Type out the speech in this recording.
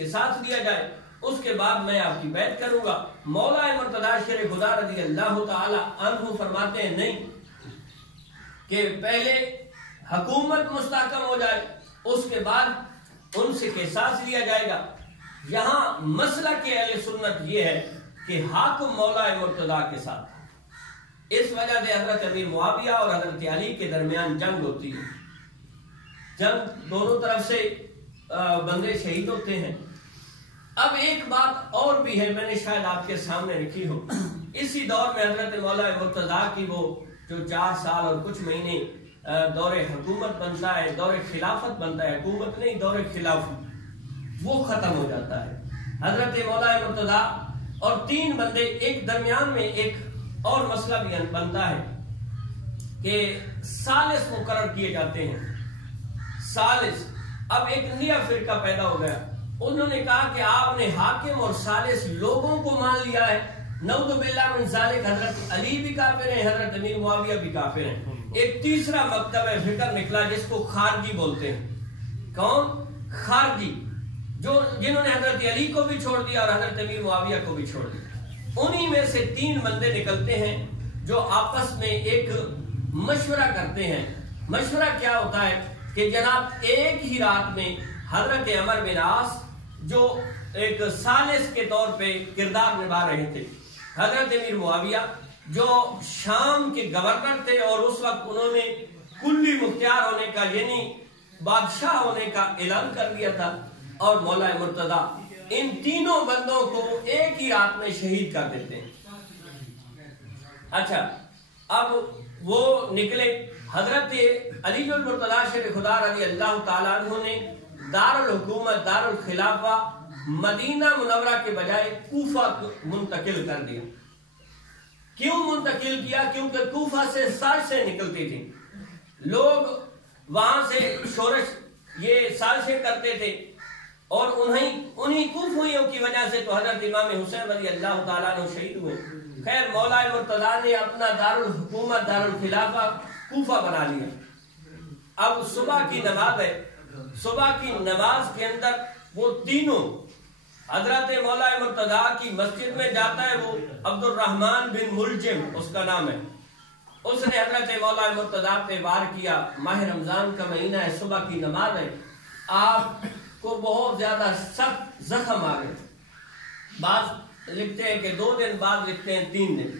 کے ساتھ دیا جائے، اس کے بعد میں آپ کی بیعت کروں گا۔ مولا مرتضی شیر خدا رضی اللہ تعالی عنہ فرماتے ہیں نہیں، کہ پہلے حکومت مستحکم ہو جائے، اس کے بعد ان سے قصاص لیا جائے گا۔ یہاں مسئلہ کے اہل سنت یہ ہے کہ حاکم مولا مرتضی کے ساتھ، اس وجہ سے حضرت امیر معاویہ اور حضرت علی کے درمیان جنگ ہوتی ہے، جنگ دونوں طرف سے بندے شہید ہوتے ہیں۔ اب ایک بات اور بھی ہے، میں نے شاید آپ کے سامنے رکھی ہو، اسی دور میں حضرت مولا مرتضی کی وہ جو 4 سال اور کچھ مہینے دور حکومت بنتا ہے، دور خلافت بنتا ہے، حکومت نہیں دور خلافت، وہ ختم ہو جاتا ہے۔ حضرت مولا مرتضی اور 3 بندے، ایک درمیان میں ایک اور مسئلہ بھی بنتا ہے کہ ثالث مقرر کیے جاتے ہیں۔ ثالث، اب ایک نیا فرقہ پیدا ہو گیا، انہوں نے کہا کہ آپ نے حاکم اور ثالث لوگوں کو مان لیا ہے، نعوذ باللہ من ذالک، حضرت علی بھی کافر ہیں، حضرت امیر معاویہ بھی کافر ہیں۔ ایک تیسرا مکتب فکر نکلا جس کو خارجی بولتے ہیں۔ کون؟ خارجی، جنہوں نے حضرت علی کو بھی چھوڑ دیا اور حضرت امیر معاویہ کو بھی چھوڑ دیا۔ انہی میں سے 3 بندے نکلتے ہیں جو آپس میں ایک مشورہ کرتے ہیں۔ مشورہ کیا ہوتا ہے کہ جناب ایک ہی رات میں حضرت عمر بن عاص جو ایک ثالث کے طور پہ کردار نبھا رہے تھے، حضرت امیر معاویہ جو شام کے گورنر تھے اور اس وقت انہوں نے کلی مختار ہونے کا یعنی بادشاہ ہونے کا اعلان کر دیا تھا، اور مولا مرتضی، ان تینوں بندوں کو ایک ہی رات میں شہید کر دیتے ہیں۔ اچھا، اب وہ نکلے، حضرت علی المرتضی شیر خدا رضی اللہ تعالیٰ عنہ نے دارالحکومت، دارالخلافہ مدینہ منورہ کے بجائے کوفہ منتقل کر دیا۔ کیوں منتقل کیا؟ کیونکہ کوفہ سے سازشیں نکلتی تھیں، لوگ وہاں سے شورش یہ سازشیں کرتے تھے، اور انہی کوفیوں کی وجہ سے تو حضرت امام حسین رضی اللہ تعالیٰ عنہ شہید ہوئے۔ خیر، مولا مرتضی نے اپنا دارالحکومت، دارالخلافہ کوفہ بنا لیا۔ اب صبح کی نماز ہے، صبح کی نماز کے اندر وہ تینوں، حضرت مولا مرتضی کی مسجد میں جاتا ہے وہ عبد الرحمن بن ملجم اس کا نام ہے، اس نے حضرت مولا مرتضی پہ وار کیا۔ ماہ رمضان کا مہینہ ہے، صبح کی نماز ہے، آپ کو بہت زیادہ سخت زخم آ گئے، بعض لکھتے ہیں کہ 2 دن، بعض لکھتے ہیں 3 دن۔